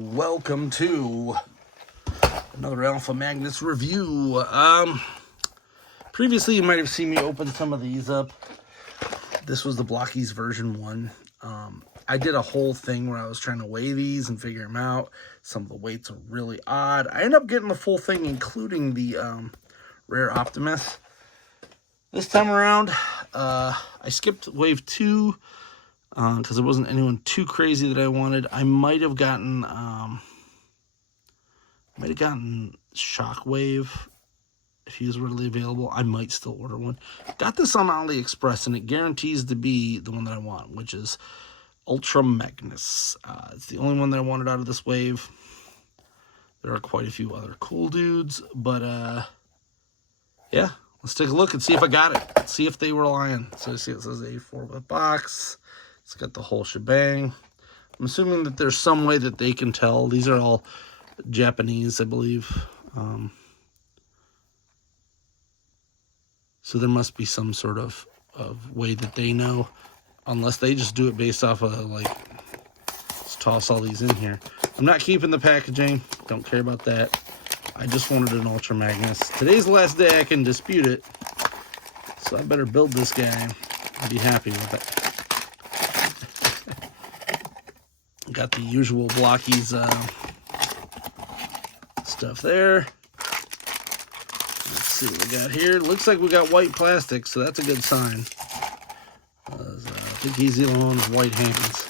Welcome to another Alpha Magnus review. Previously you might have seen me open some of these up. This was the Blokees version 1. I did a whole thing where I was trying to weigh these and figure them out. Some of the weights are really odd. I ended up getting the full thing, including the Rare Optimus. This time around, I skipped wave 2 because there wasn't anyone too crazy that I wanted. I might have gotten Shockwave if he was readily available. I might still order one. Got this on AliExpress, and it guarantees to be the one that I want, which is Ultra Magnus. It's the only one that I wanted out of this wave. There are quite a few other cool dudes, but yeah, let's take a look and see if I got it. Let's see if they were lying. So you see it says a 4-bit box. It's got the whole shebang. I'm assuming that there's some way that they can tell. These are all Japanese, I believe. So there must be some sort of way that they know, unless they just do it based off of, like, let's toss all these in here. I'm not keeping the packaging. Don't care about that. I just wanted an Ultra Magnus. Today's the last day I can dispute it, so I better build this guy and be happy with it. Got the usual Blokees stuff there. Let's see what we got here. Looks like we got white plastic, so that's a good sign. I think he's the only one with white hands.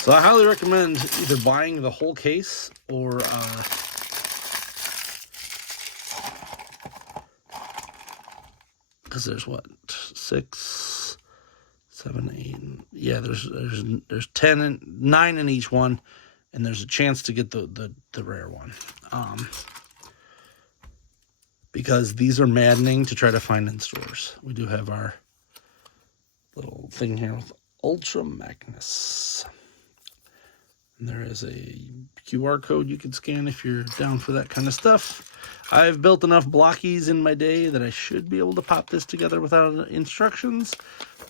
So I highly recommend either buying the whole case or because there's what, 6, 7, 8. Yeah, there's 10 and 9 in each one, and there's a chance to get the rare one. Because these are maddening to try to find in stores. We do have our little thing here with Ultra Magnus. And there is a QR code you can scan if you're down for that kind of stuff. I've built enough Blokees in my day that I should be able to pop this together without instructions.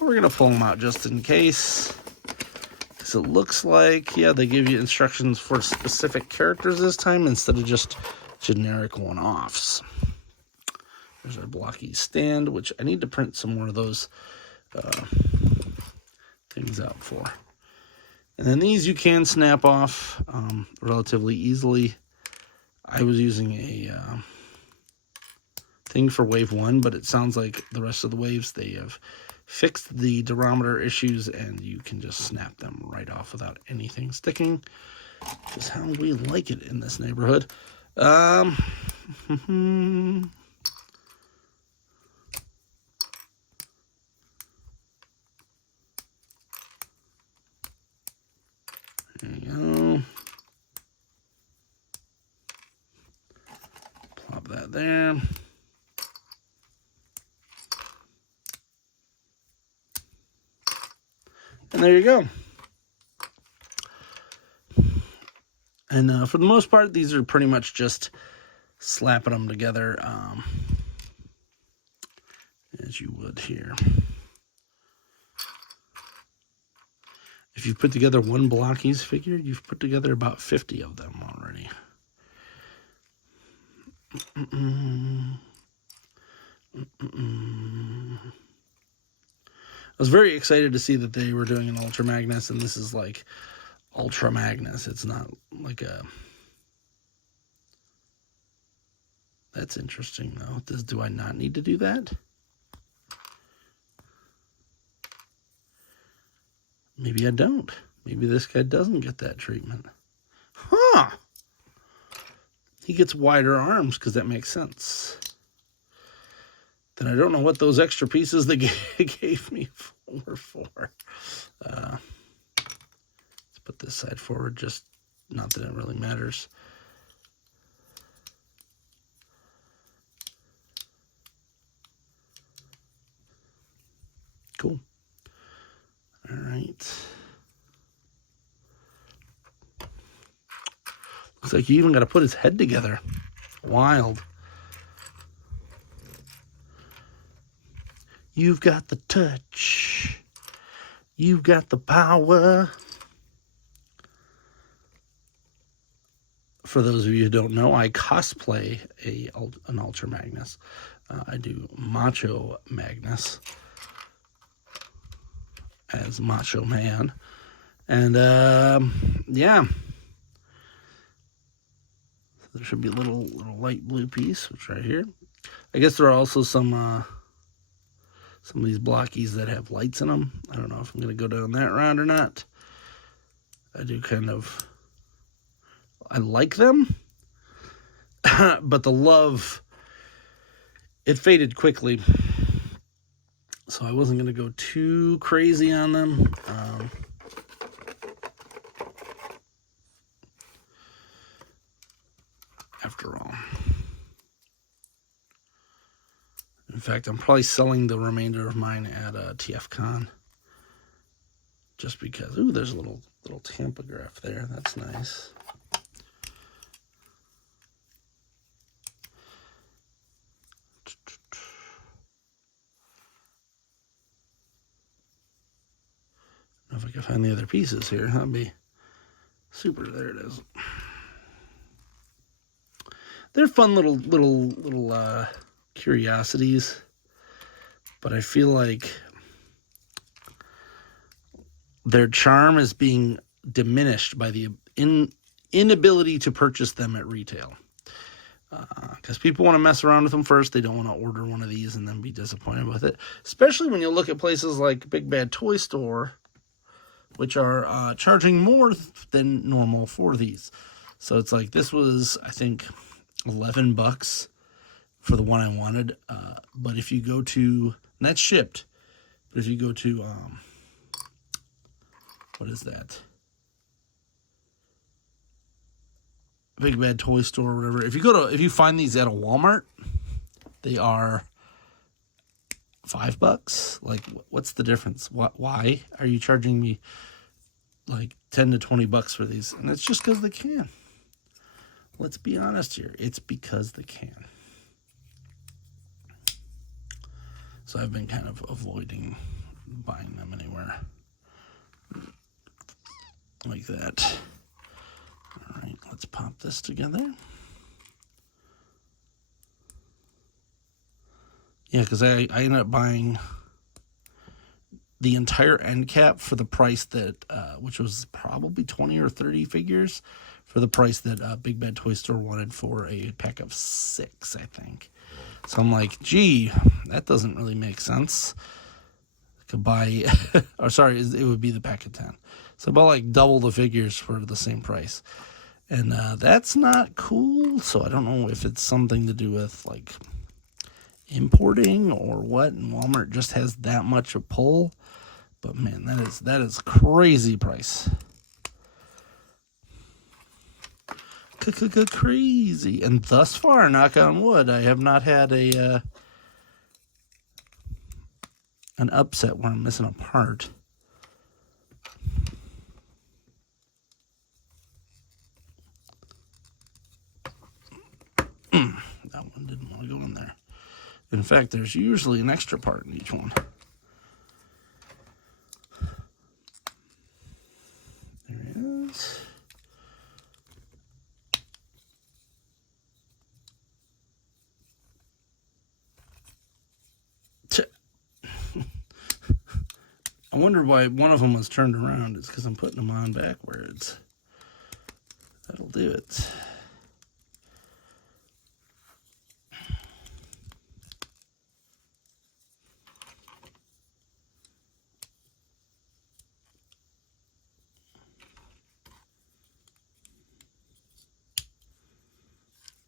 We're going to pull them out just in case. Because it looks like, yeah, they give you instructions for specific characters this time instead of just generic one-offs. There's our Blokees stand, which I need to print some more of those things out for. And then these you can snap off relatively easily. I was using a thing for wave 1, but it sounds like the rest of the waves, they have fixed the durometer issues, and you can just snap them right off without anything sticking. Just how we like it in this neighborhood. There you go. Plop that there. And there you go. And for the most part, these are pretty much just slapping them together as you would here. If you put together one Blokees figure, you've put together about 50 of them already. I was very excited to see that they were doing an Ultra Magnus, and this is like Ultra Magnus. It's not like a... That's interesting, though. Do I not need to do that? Maybe I don't. Maybe this guy doesn't get that treatment. Huh! He gets wider arms because that makes sense. Then I don't know what those extra pieces they gave me were for. Let's put this side forward, just not that it really matters. Cool. All right. Looks like you even got to put his head together. Wild. You've got the touch. You've got the power. for those of you who don't know, I cosplay an Ultra Magnus. I do Macho Magnus as Macho Man. And, yeah. There should be a little light blue piece, which right here. I guess there are also some of these Blokees that have lights in them. I don't know if I'm going to go down that route or not. I do I like them, but the love, it faded quickly. So I wasn't going to go too crazy on them. After all. In fact, I'm probably selling the remainder of mine at TFCon. Just because. Ooh, there's a little tampograph there. That's nice. I don't know if I can find the other pieces here. That'd be super. There it is. They're fun little curiosities, but I feel like their charm is being diminished by the inability to purchase them at retail. Because people want to mess around with them first. They don't want to order one of these and then be disappointed with it. Especially when you look at places like Big Bad Toy Store, which are charging more than normal for these. So it's like, this was, I think, $11 for the one I wanted. But if you go to, and that's shipped, but if you go to, what is that? Big Bad Toy Store or whatever. If you find these at a Walmart, they are $5. Like, what's the difference? Why are you charging me like $10 to $20 for these? And it's just because they can. Let's be honest here. It's because they can. So I've been kind of avoiding buying them anywhere like that. All right, let's pop this together. Yeah, because I ended up buying the entire end cap for the price that, which was probably 20 or 30 figures, for the price that Big Bad Toy Store wanted for a pack of 6, I think. So I'm like, gee, that doesn't really make sense. I could buy, or sorry, it would be the pack of 10. So about like double the figures for the same price. And that's not cool. So I don't know if it's something to do with like importing or what, and Walmart just has that much a pull. But man, that is crazy price. Crazy. And thus far, knock on wood, I have not had an upset where I'm missing a part. That one didn't want to go in there. In fact, there's usually an extra part in each one. There he is. I wonder why one of them was turned around. It's because I'm putting them on backwards. That'll do it.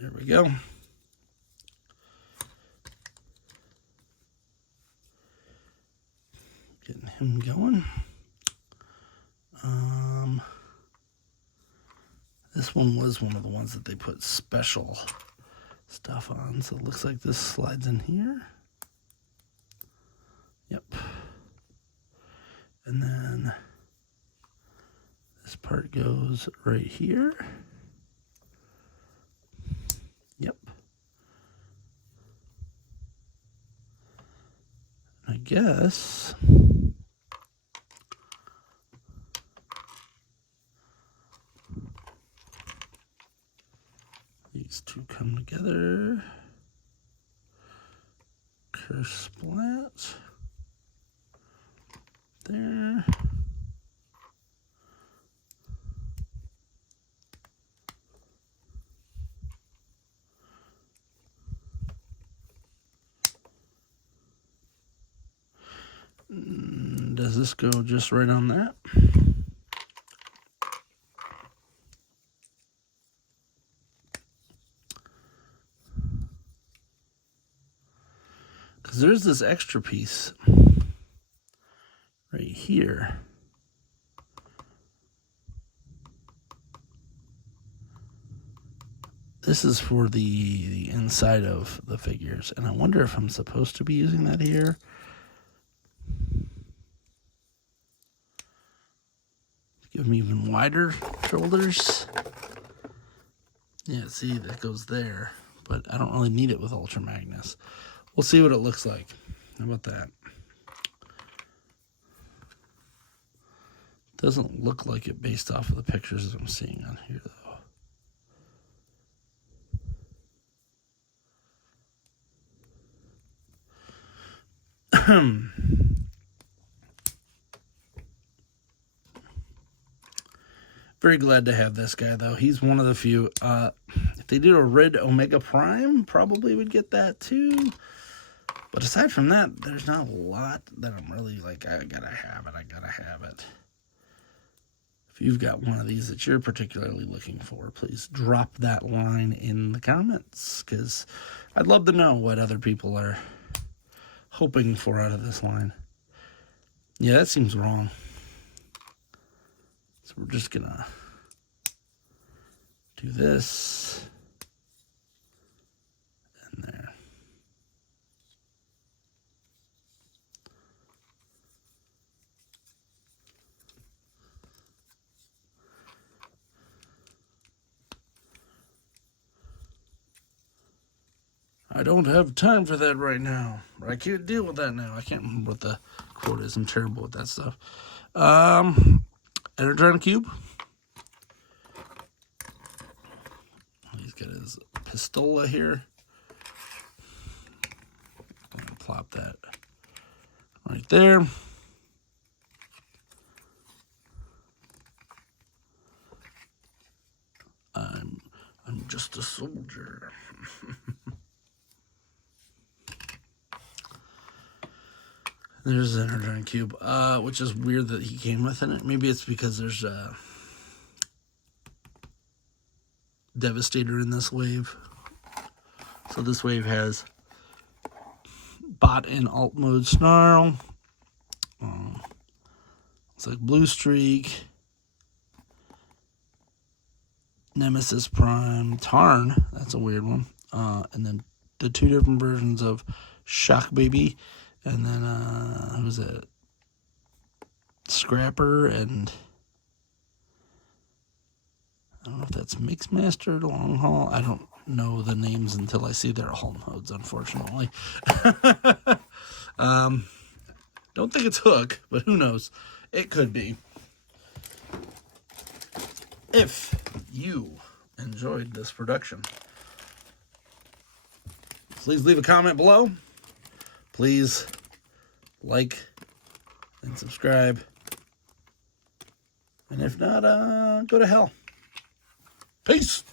There we go. Getting him going. This one was one of the ones that they put special stuff on. So it looks like this slides in here. Yep. And then this part goes right here. Yep. I guess These two come together. Curse splat. There. Does this go just right on that? Because there's this extra piece right here. This is for the inside of the figures, and I wonder if I'm supposed to be using that here. Give them even wider shoulders. Yeah, see, that goes there, but I don't really need it with Ultra Magnus. We'll see what it looks like. How about that? Doesn't look like it based off of the pictures I'm seeing on here, though. Very glad to have this guy, though. He's one of the few. If they did a red Omega Prime, probably would get that too. But aside from that, there's not a lot that I'm really like, I gotta have it, I gotta have it. If you've got one of these that you're particularly looking for, please drop that line in the comments, because I'd love to know what other people are hoping for out of this line. Yeah, that seems wrong. So we're just gonna do this and there. I don't have time for that right now. I can't deal with that now. I can't remember what the quote is. I'm terrible with that stuff. Energon Cube. He's got his pistola here. I'm going to plop that right there. I'm just a soldier. There's an Energon Cube, which is weird that he came with it. Maybe it's because there's a Devastator in this wave. So this wave has bot and alt mode Snarl. It's like Blue Streak, Nemesis Prime, Tarn. That's a weird one. And then the two different versions of Shock Baby. And then, who's it? Scrapper, and I don't know if that's Mixmaster, Long Haul. I don't know the names until I see their alt modes, unfortunately. Don't think it's Hook, but who knows? It could be. If you enjoyed this production, please leave a comment below. Please like and subscribe. And if not, go to hell. Peace.